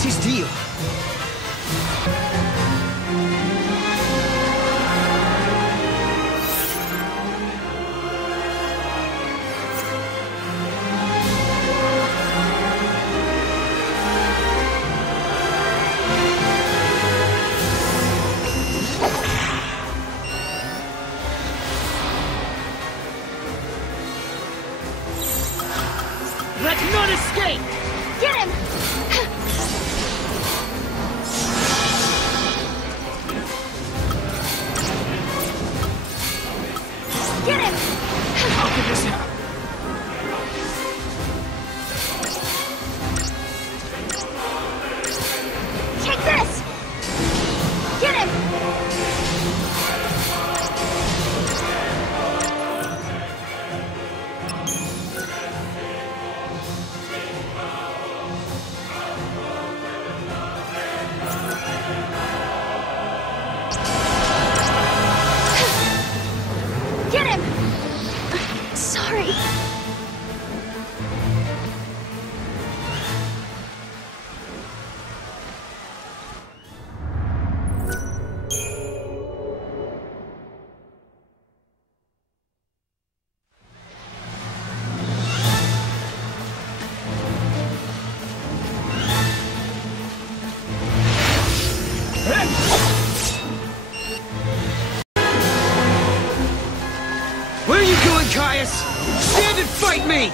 What's his deal? Let's not escape! Get him! Get him! How could this happen? Take this! Get him! Get him! Sorry. Where are you going, Caius? Stand and fight me!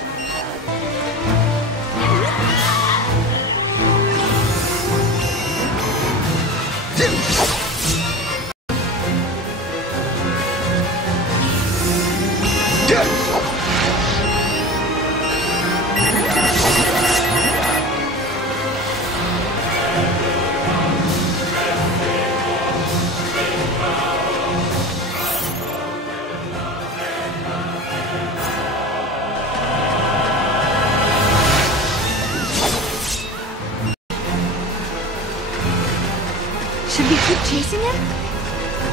Should we keep chasing him?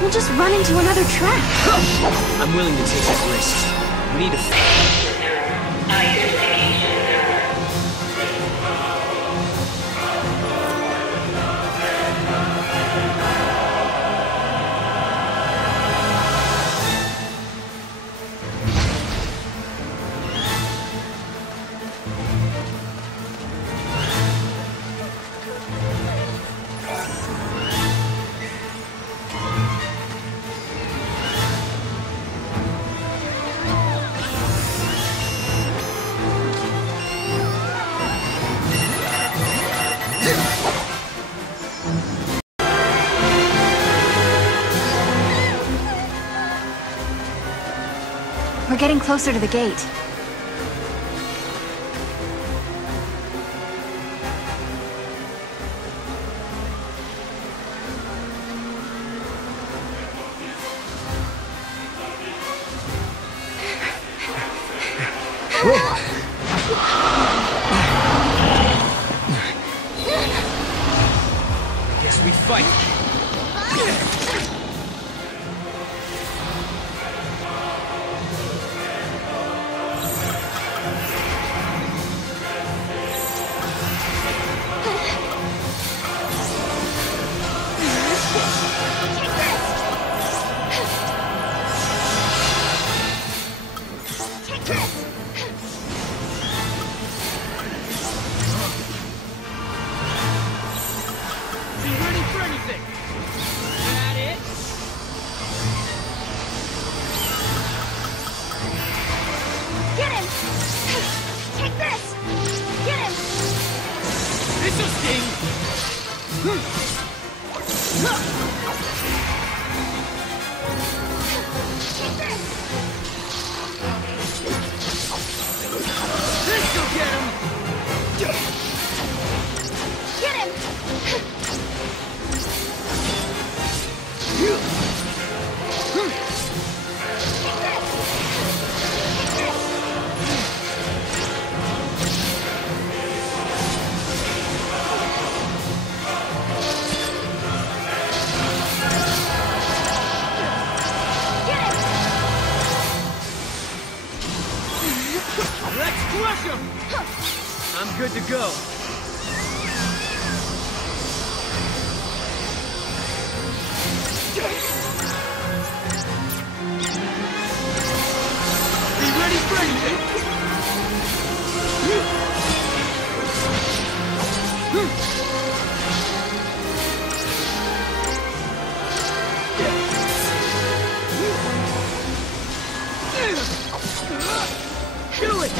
We'll just run into another trap. I'm willing to take that risk. We need to... We're getting closer to the gate. Guess we fight. Let's crush him! I'm good to go. Do it!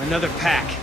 Another pack.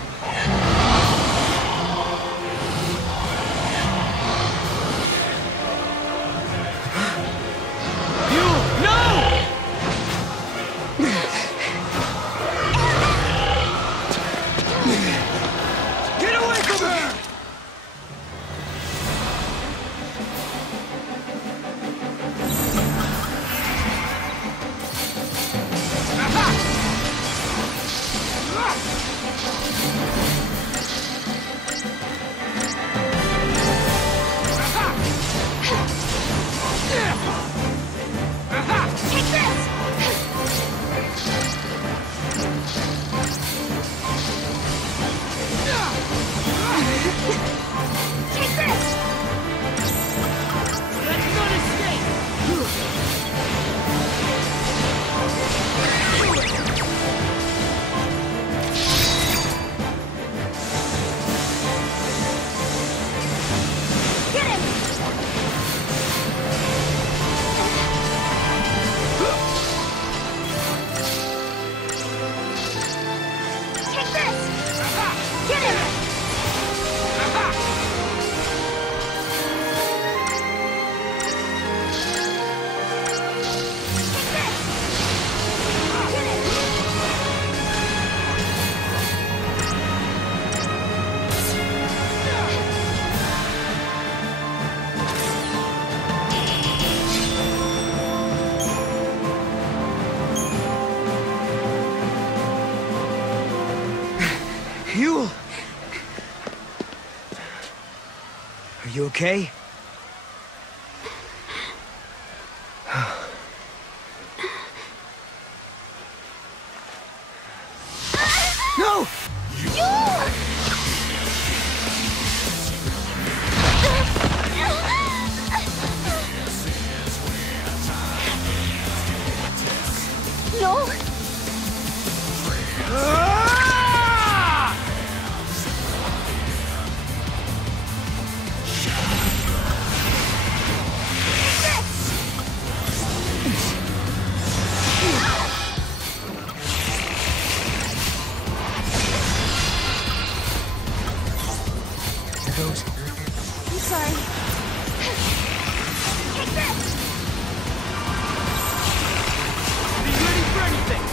Are you okay? No! No! I'm sorry. Take this! Be ready for anything!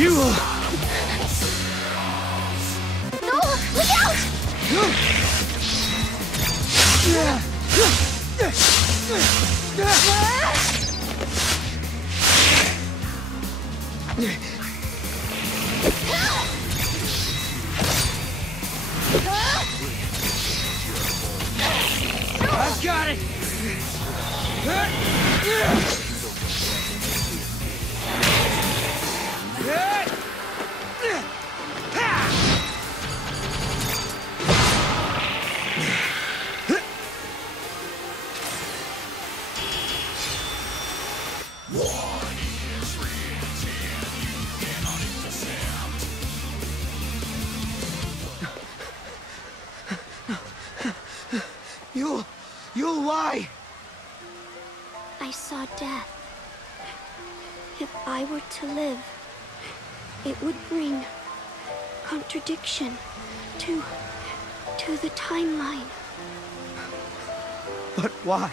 You... No! Look out! I've got it! You'll lie! I saw death. If I were to live, it would bring contradiction to the timeline. But why?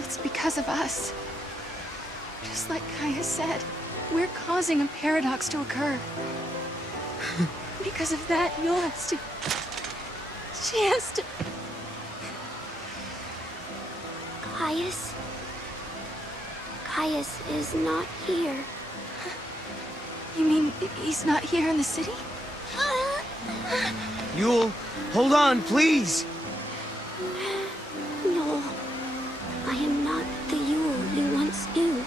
It's because of us. Just like Kaya said, we're causing a paradox to occur. Because of that, Yul has to... She has to... Caius is not here. You mean he's not here in the city? Yul, hold on, please! No, I am not the Yul you once knew.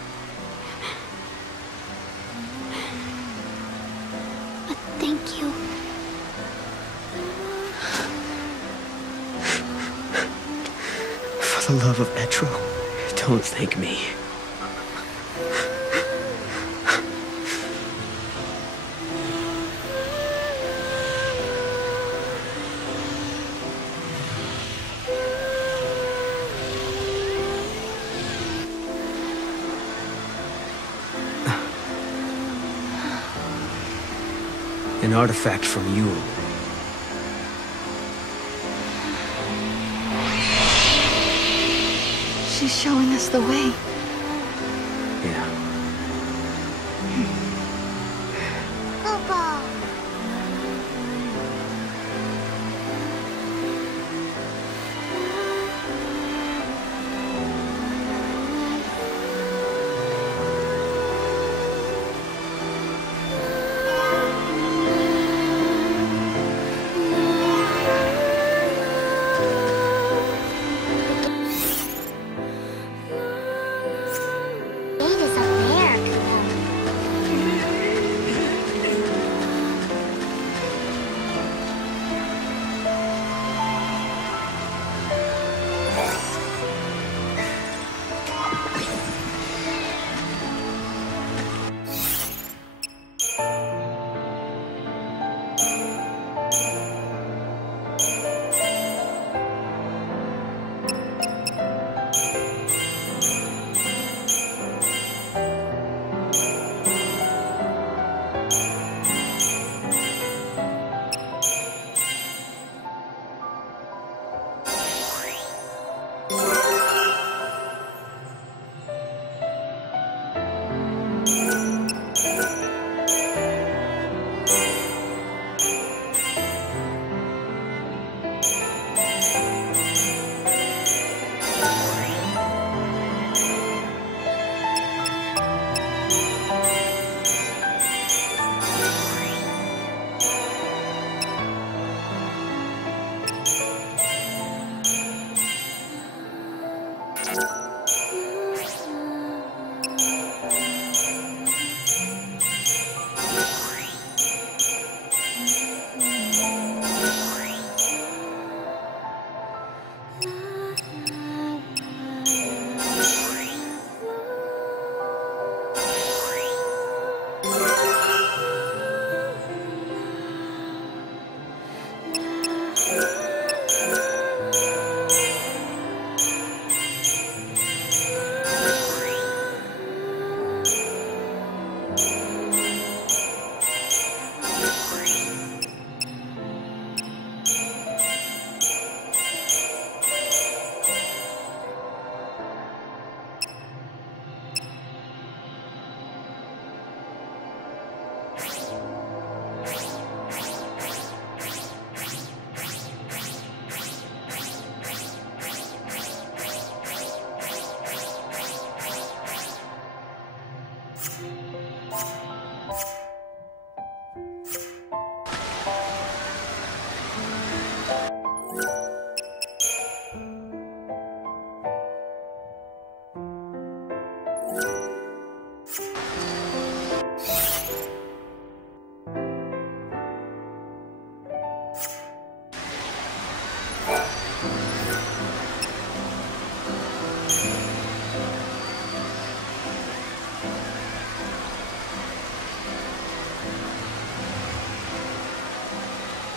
But thank you. For the love of Metro, don't thank me. An artifact from Yul. She's showing us the way. Yeah.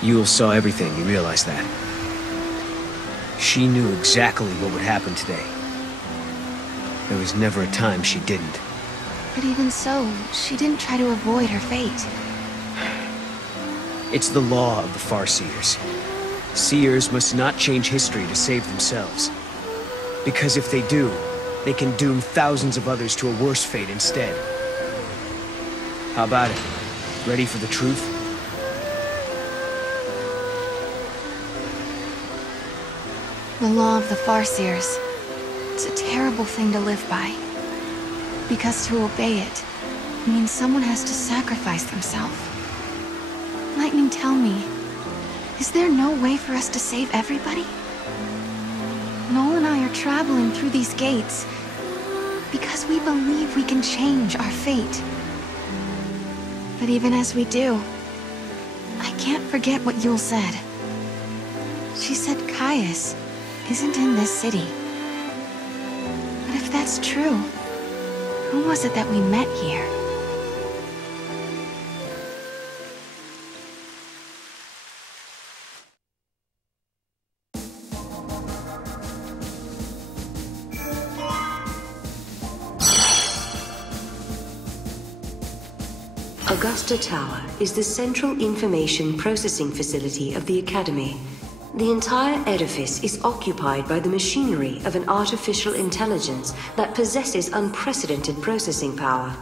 Yule saw everything, you realize that? She knew exactly what would happen today. There was never a time she didn't. But even so, she didn't try to avoid her fate. It's the law of the Farseers. Seers must not change history to save themselves. Because if they do, they can doom thousands of others to a worse fate instead. How about it? Ready for the truth? The law of the Farseers. It's a terrible thing to live by. Because to obey it means someone has to sacrifice themselves. Lightning, tell me, is there no way for us to save everybody? Noel and I are traveling through these gates because we believe we can change our fate. But even as we do, I can't forget what Yule said. She said Caius isn't in this city. But if that's true, who was it that we met here? Augusta Tower is the central information processing facility of the Academy. The entire edifice is occupied by the machinery of an artificial intelligence that possesses unprecedented processing power.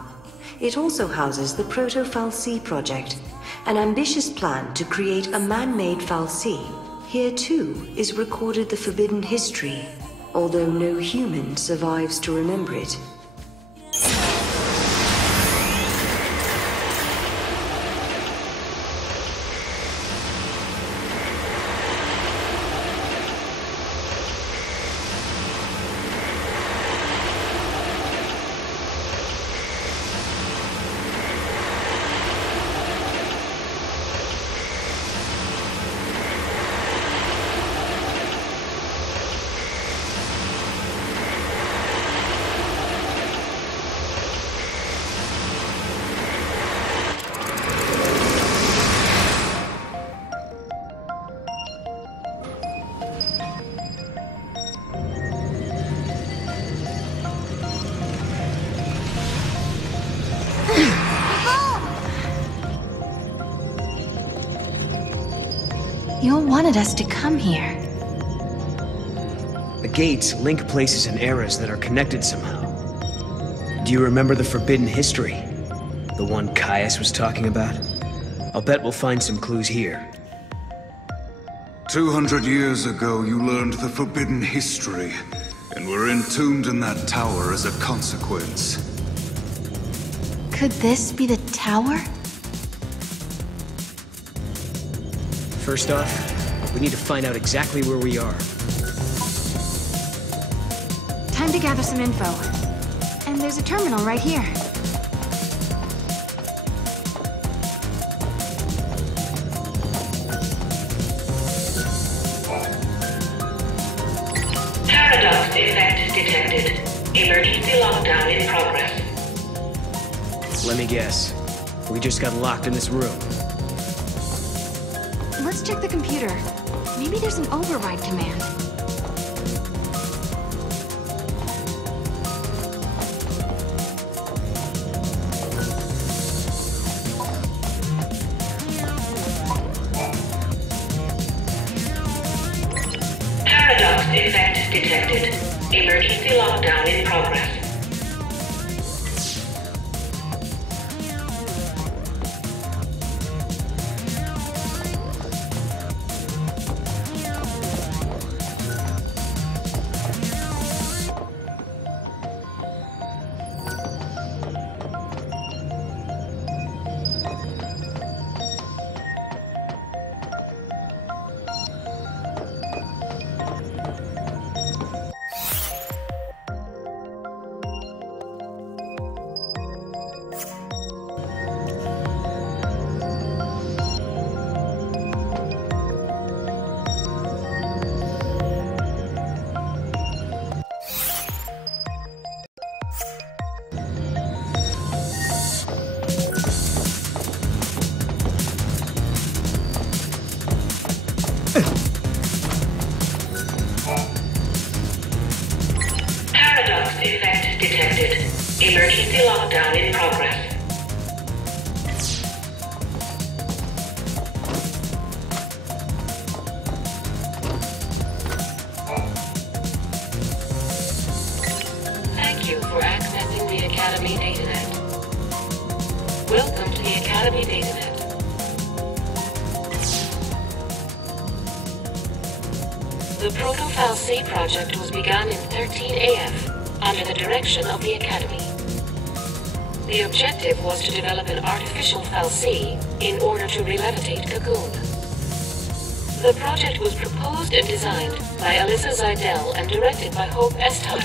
It also houses the Proto-Fal'Cie project, an ambitious plan to create a man-made Fal'Cie. Here too is recorded the forbidden history, although no human survives to remember it. Yule wanted us to come here. The gates link places and eras that are connected somehow. Do you remember the forbidden history? The one Caius was talking about? I'll bet we'll find some clues here. 200 years ago, you learned the forbidden history, and were entombed in that tower as a consequence. Could this be the tower? First off, we need to find out exactly where we are. Time to gather some info. And there's a terminal right here. Paradox effect detected. Emergency lockdown in progress. Let me guess. We just got locked in this room. Let's check the computer. Maybe there's an override command. Paradox effect detected. Emergency lockdown in progress. lockdown in progress. Thank you for accessing the Academy datanet. Welcome to the Academy datanet. The Proto-Fal'C project was begun in 13AF under the direction of the Academy. The objective was to develop an artificial Fal'C in order to re-levitate Cocoon. The project was proposed and designed by Alyssa Zidell and directed by Hope Estheim.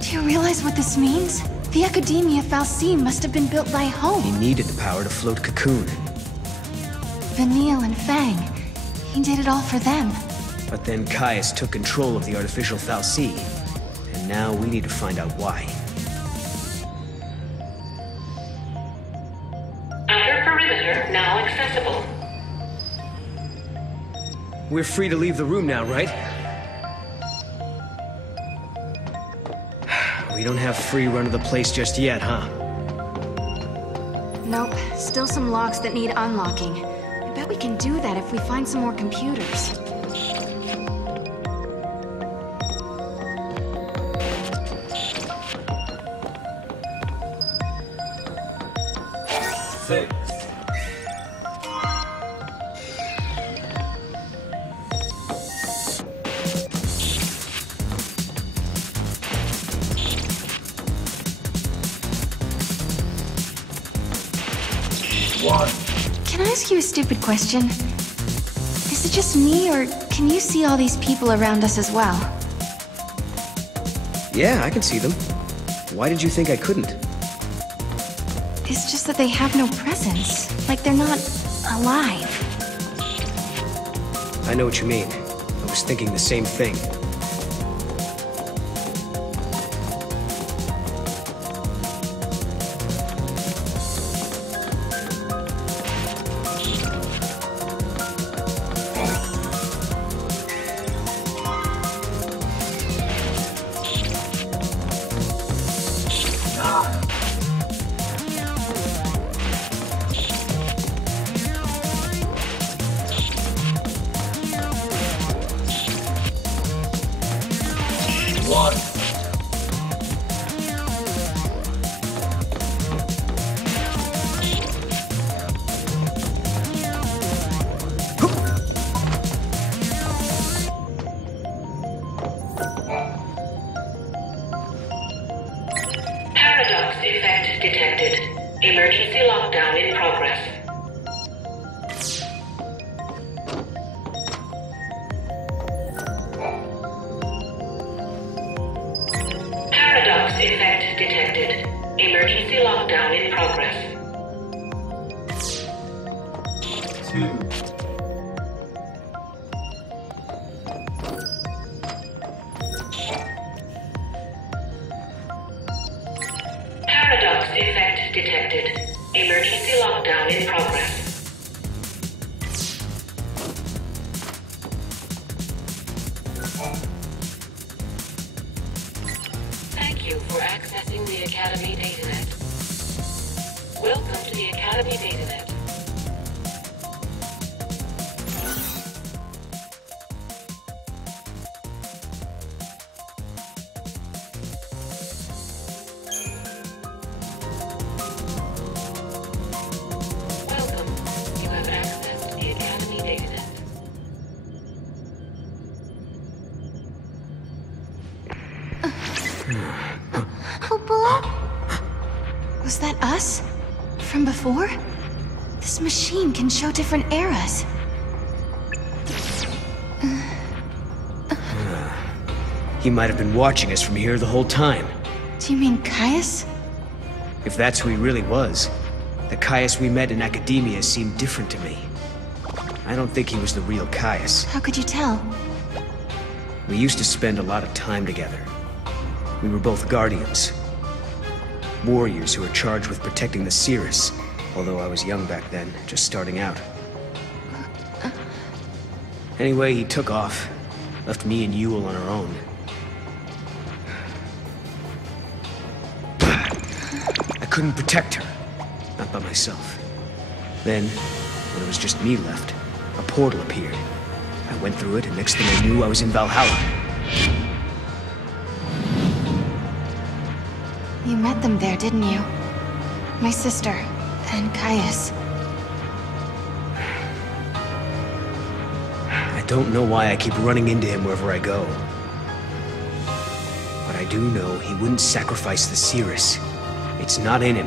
Do you realize what this means? The Academia Fal'C must have been built by Hope. He needed the power to float Cocoon. Vanille and Fang. He did it all for them. But then Caius took control of the artificial Fal'C, and now we need to find out why. Outer perimeter now accessible. We're free to leave the room now, right? We don't have free run of the place just yet, huh? Nope. Still some locks that need unlocking. I bet we can do that if we find some more computers. Can I ask you a stupid question? Is it just me, or can you see all these people around us as well? Yeah, I can see them. Why did you think I couldn't? It's just that they have no presence. Like they're not alive. I know what you mean. I was thinking the same thing. Paradox effect detected. Emergency lockdown in progress. Paradox effect detected. Emergency lockdown in progress. Paradox effect detected. Emergency lockdown in progress. Thank you for accessing the Academy datanet. Welcome to the Academy datanet. Welcome. You have access to the Academy datanet. Was that us? From before? This machine can show different eras. He might have been watching us from here the whole time. Do you mean Caius? If that's who he really was, the Caius we met in Academia seemed different to me. I don't think he was the real Caius. How could you tell? We used to spend a lot of time together. We were both guardians. Warriors who were charged with protecting the Cirrus, although I was young back then, just starting out. Anyway, he took off, left me and Yule on our own. couldn't protect her. Not by myself. Then, when it was just me left, a portal appeared. I went through it, and next thing I knew, I was in Valhalla. You met them there, didn't you? My sister, and Caius. I don't know why I keep running into him wherever I go. But I do know he wouldn't sacrifice the Cirrus. It's not in him.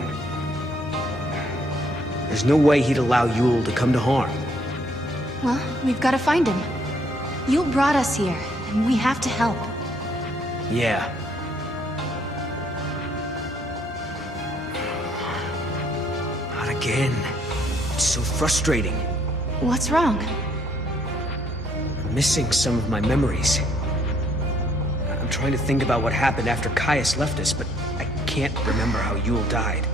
There's no way he'd allow Yule to come to harm. Well, we've got to find him. Yule brought us here, and we have to help. Yeah. Not again. It's so frustrating. What's wrong? I'm missing some of my memories. I'm trying to think about what happened after Caius left us, but I can't remember how Yule died.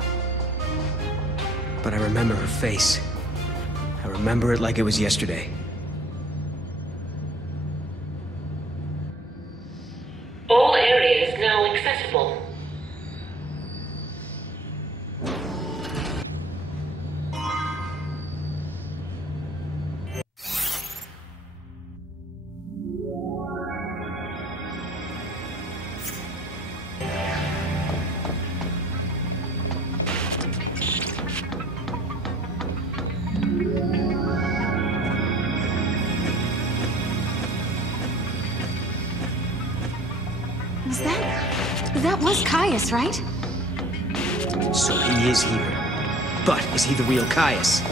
But I remember her face. I remember it like it was yesterday. All areas now accessible. That was Caius, right? So he is here. But is he the real Caius?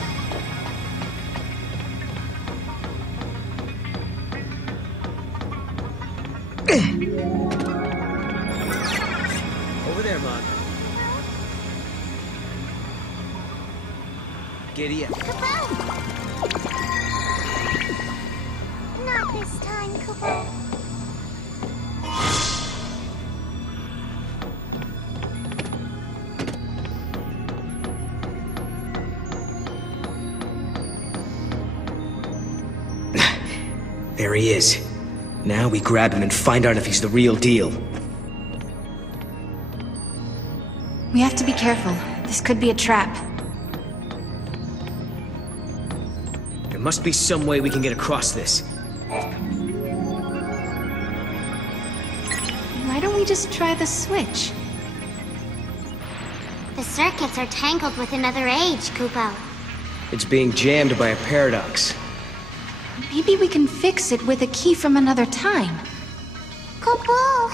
Over there, Mog. Giddy up. Not this time, Cooper. There he is. Now we grab him and find out if he's the real deal. We have to be careful. This could be a trap. There must be some way we can get across this. Why don't we just try the switch? The circuits are tangled with another age, Kupo. It's being jammed by a paradox. Maybe we can fix it with a key from another time. Kupo!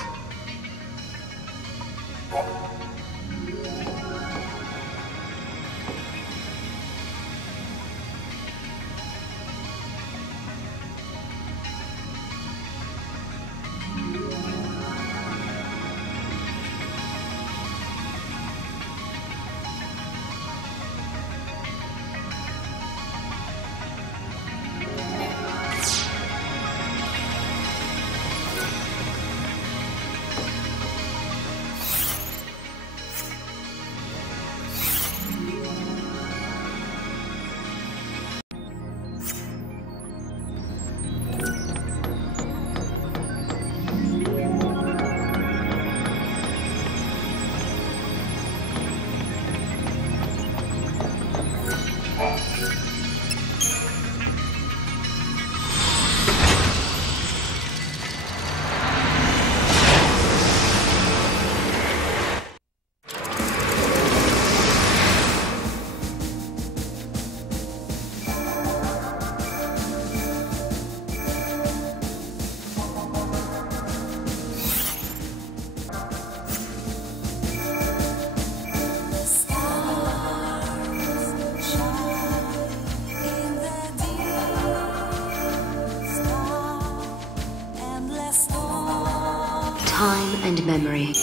Time and memory.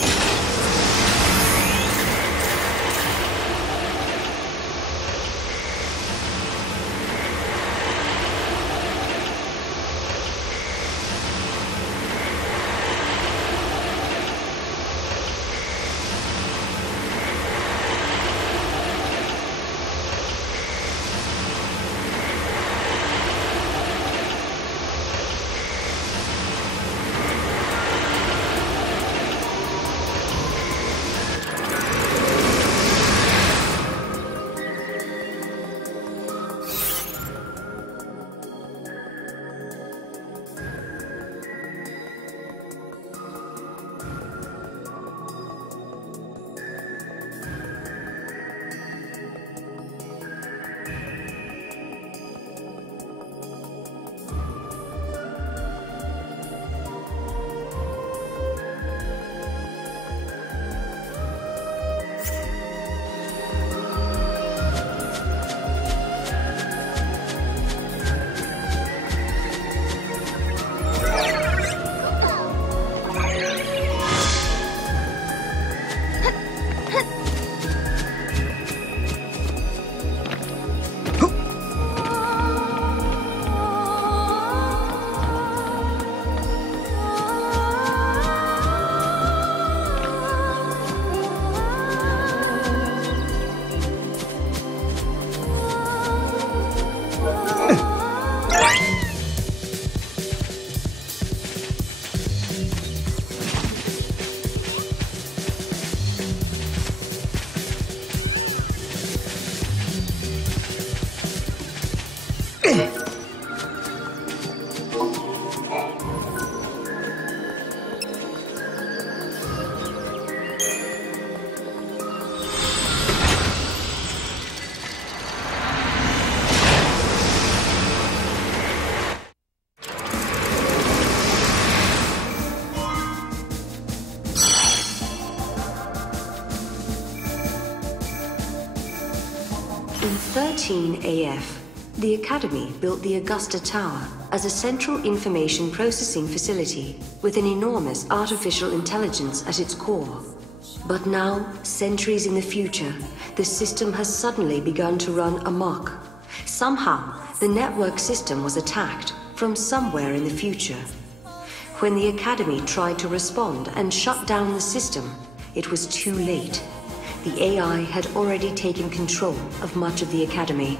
In 13 AF, the Academy built the Augusta Tower as a central information processing facility with an enormous artificial intelligence at its core. But now, centuries in the future, the system has suddenly begun to run amok. Somehow, the network system was attacked from somewhere in the future. When the Academy tried to respond and shut down the system, it was too late. The AI had already taken control of much of the Academy.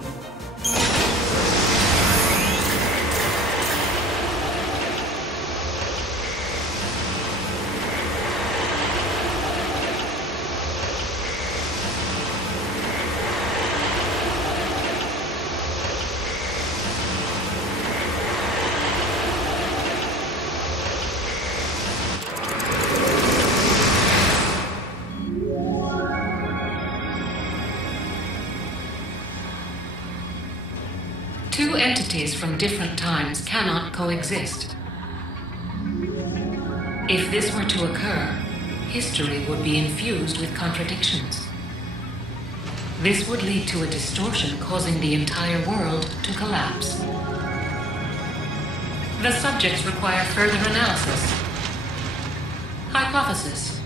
Two entities from different times cannot coexist. If this were to occur, history would be infused with contradictions. This would lead to a distortion causing the entire world to collapse. The subjects require further analysis. Hypothesis.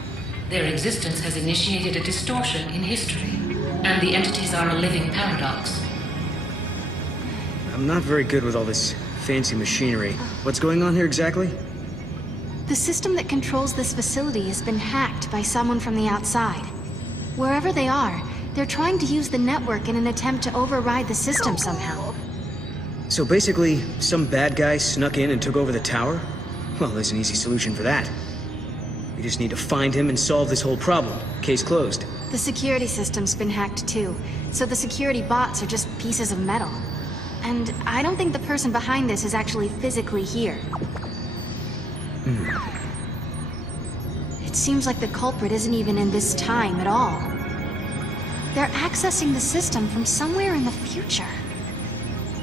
Their existence has initiated a distortion in history, and the entities are a living paradox. I'm not very good with all this fancy machinery. What's going on here exactly? The system that controls this facility has been hacked by someone from the outside. Wherever they are, they're trying to use the network in an attempt to override the system somehow. So basically, some bad guy snuck in and took over the tower? Well, there's an easy solution for that. We just need to find him and solve this whole problem. Case closed. The security system's been hacked too, so the security bots are just pieces of metal. And I don't think the person behind this is actually physically here. It seems like the culprit isn't even in this time at all. They're accessing the system from somewhere in the future.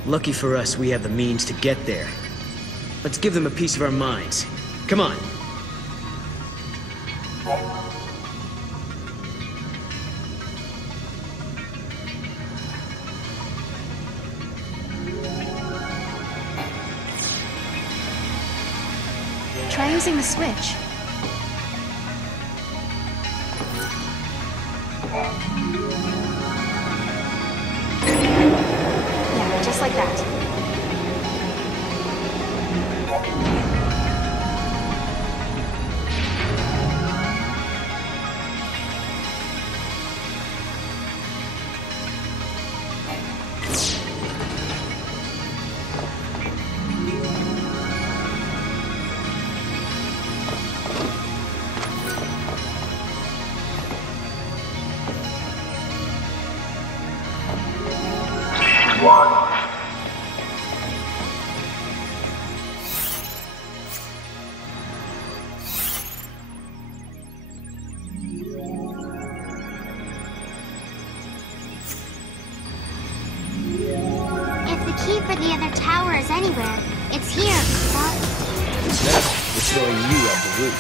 Lucky for us, we have the means to get there. Let's give them a piece of our minds. Come on. Try using the switch. Yeah, just like that. Key for the other tower is anywhere. It's here, but... Now, we're showing you up the roof.